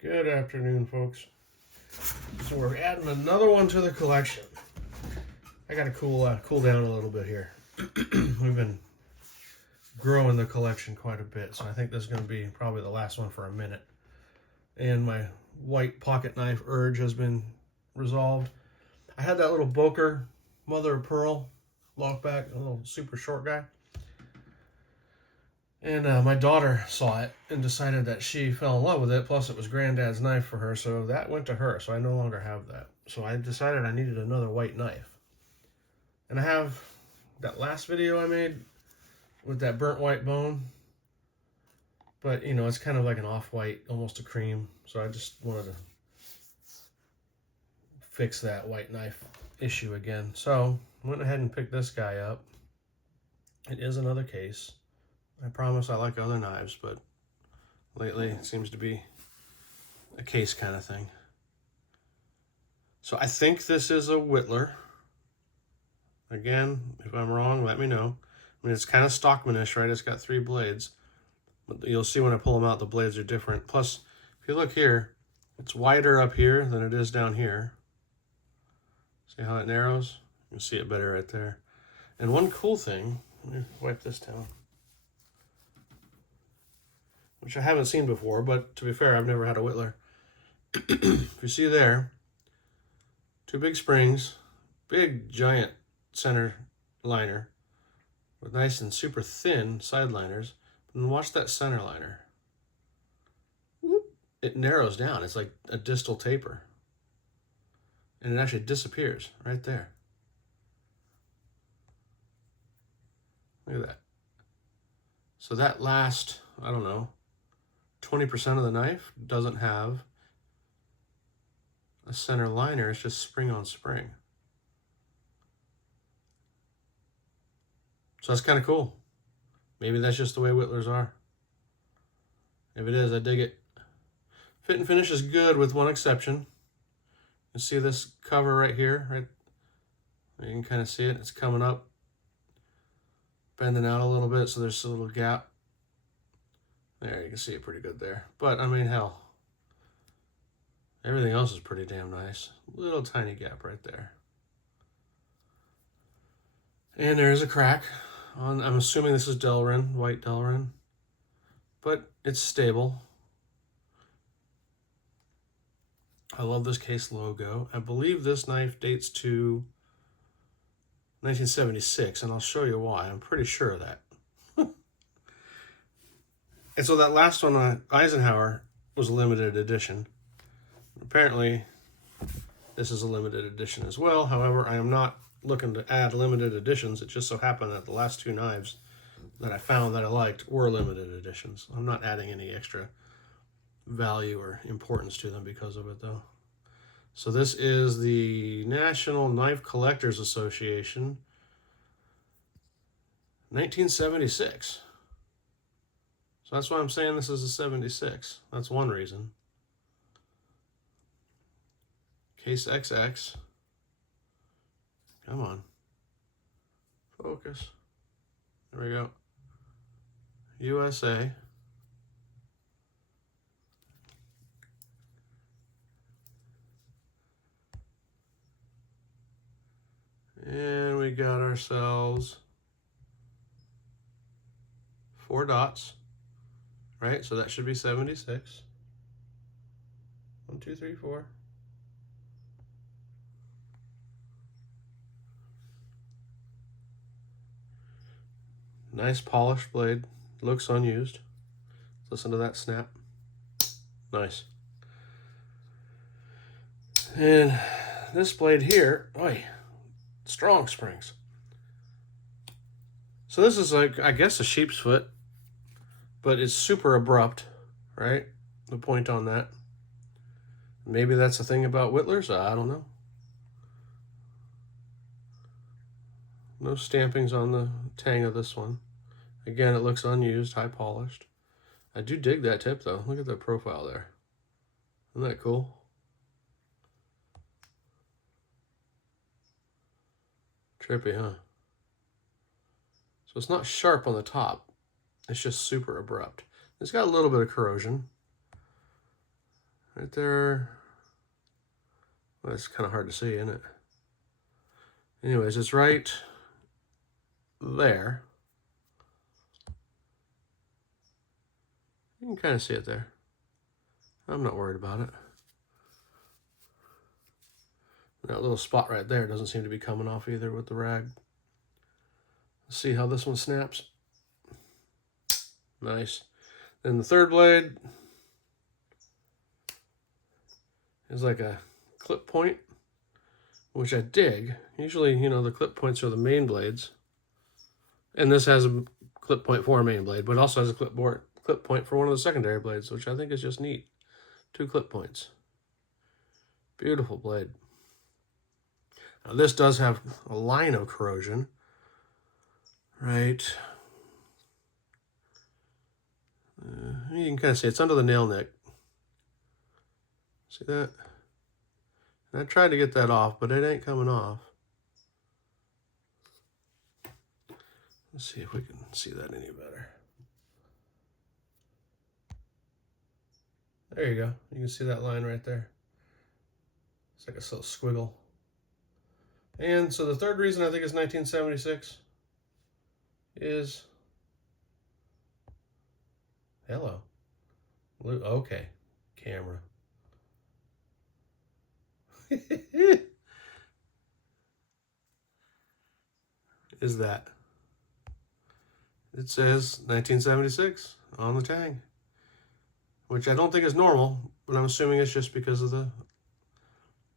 Good afternoon, folks. So we're adding another one to the collection. I got to cool down a little bit here. We've been growing the collection quite a bit, so I think this is going to be probably the last one for a minute. And my white pocket knife urge has been resolved. I had that little Boker mother of pearl lockback, a little super short guy. And my daughter saw it and decided that she fell in love with it. Plus, it was Granddad's knife for her, so that went to her. So I no longer have that. So I decided I needed another white knife. And I have that last video I made with that burnt white bone. But, you know, it's kind of like an off-white, almost a cream. So I just wanted to fix that white knife issue again. So I went ahead and picked this guy up. It is another case. I promise I like other knives, but lately it seems to be a case kind of thing. So I think this is a Whittler. Again, if I'm wrong, let me know. I mean, it's kind of Stockmanish, right? It's got 3 blades. But you'll see when I pull them out, the blades are different. Plus, if you look here, it's wider up here than it is down here. See how it narrows? You can see it better right there. And one cool thing, let me wipe this down, which I haven't seen before, but to be fair, I've never had a Whittler. If you see there, 2 big springs, big giant center liner with nice and super thin side liners. And watch that center liner. Whoop, it narrows down. It's like a distal taper. And it actually disappears right there. Look at that. So that last, I don't know, 20% of the knife doesn't have a center liner. It's just spring on spring. So that's kind of cool. Maybe that's just the way Whittlers are. If it is, I dig it. Fit and finish is good with one exception. You see this cover right here, right? You can kind of see it. It's coming up, bending out a little bit, so there's a little gap. There, you can see it pretty good there. But, I mean, hell, everything else is pretty damn nice. Little tiny gap right there. And there's a crack. I'm assuming this is Delrin, white Delrin, but it's stable. I love this case logo. I believe this knife dates to 1976, and I'll show you why. I'm pretty sure of that. And so that last one, Eisenhower, was a limited edition. Apparently, this is a limited edition as well. However, I am not looking to add limited editions. It just so happened that the last 2 knives that I found that I liked were limited editions. I'm not adding any extra value or importance to them because of it, though. So this is the National Knife Collectors Association, 1976. So that's why I'm saying this is a 76. That's one reason. Case XX. Come on. Focus. There we go. USA. And we got ourselves 4 dots, right? So that should be 76. 1, 2, 3, 4. Nice polished blade. Looks unused. Listen to that snap. Nice. And this blade here, boy, strong springs. So this is like, I guess, a sheep's foot, but it's super abrupt, right? The point on that. Maybe that's the thing about Whittlers. I don't know. No stampings on the tang of this one. Again, it looks unused, high polished. I do dig that tip, though. Look at the profile there. Isn't that cool? Trippy, huh? So it's not sharp on the top. It's just super abrupt. It's got a little bit of corrosion. Right there. Well, it's kind of hard to see, isn't it? Anyways, it's right there. You can kind of see it there. I'm not worried about it. That little spot right there doesn't seem to be coming off either with the rag. Let's see how this one snaps. Nice. Then the third blade is like a clip point, which I dig. Usually, you know, the clip points are the main blades. And this has a clip point for a main blade, but also has a clip point for one of the secondary blades, which I think is just neat. 2 clip points. Beautiful blade. Now this does have a line of corrosion, right? You can kind of see it's under the nail nick. See that? And I tried to get that off, but it ain't coming off. Let's see if we can see that any better. There you go. You can see that line right there. It's like a little squiggle. And so the third reason I think it's 1976 is, hello. Okay, camera. Is that? It says 1976 on the tag, which I don't think is normal, but I'm assuming it's just because of the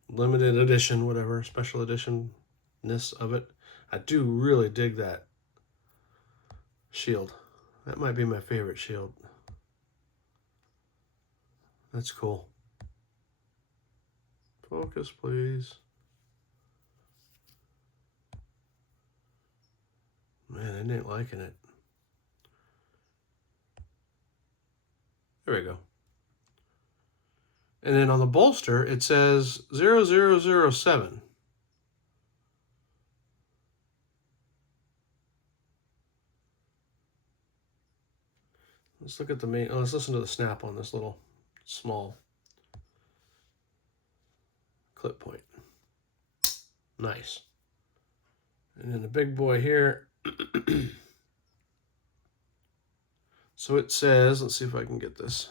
limited edition, whatever, special edition-ness of it. I do really dig that shield. That might be my favorite shield. That's cool. Focus, please. Man, I ain't liking it. There we go. And then on the bolster, it says 0007. Let's look at the main, let's listen to the snap on this little small clip point. Nice. And then the big boy here. So it says, let's see if I can get this.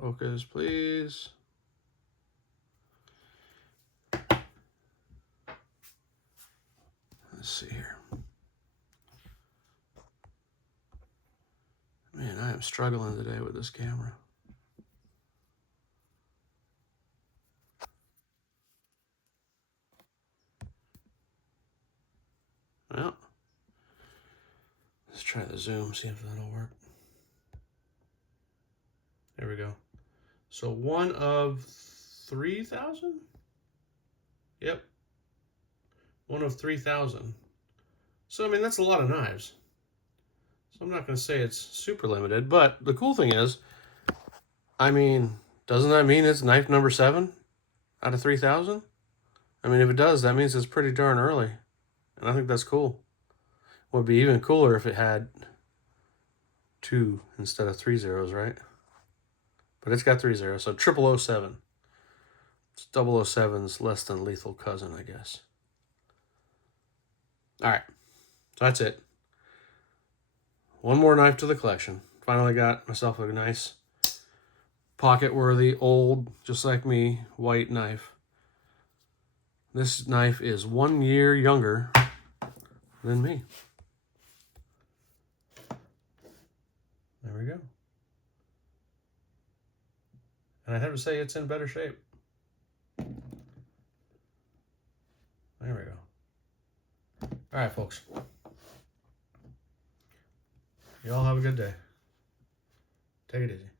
Focus, please. Let's see here. Man, I am struggling today with this camera. Well, let's try the zoom, see if that'll work. There we go. So 1 of 3,000? Yep. 1 of 3,000. So, I mean, that's a lot of knives. So I'm not going to say it's super limited, but the cool thing is, I mean, doesn't that mean it's knife number 7 out of 3,000? I mean, if it does, that means it's pretty darn early. And I think that's cool. Would be even cooler if it had 2 instead of 3 zeros, right? But it's got 3 zeros, so 0007. It's 007's less than lethal cousin, I guess. All right, so that's it. One more knife to the collection. Finally got myself a nice pocket-worthy, old, just like me, white knife. This knife is 1 year younger than me. There we go. And I have to say it's in better shape. There we go. All right, folks. You all have a good day. Take it easy.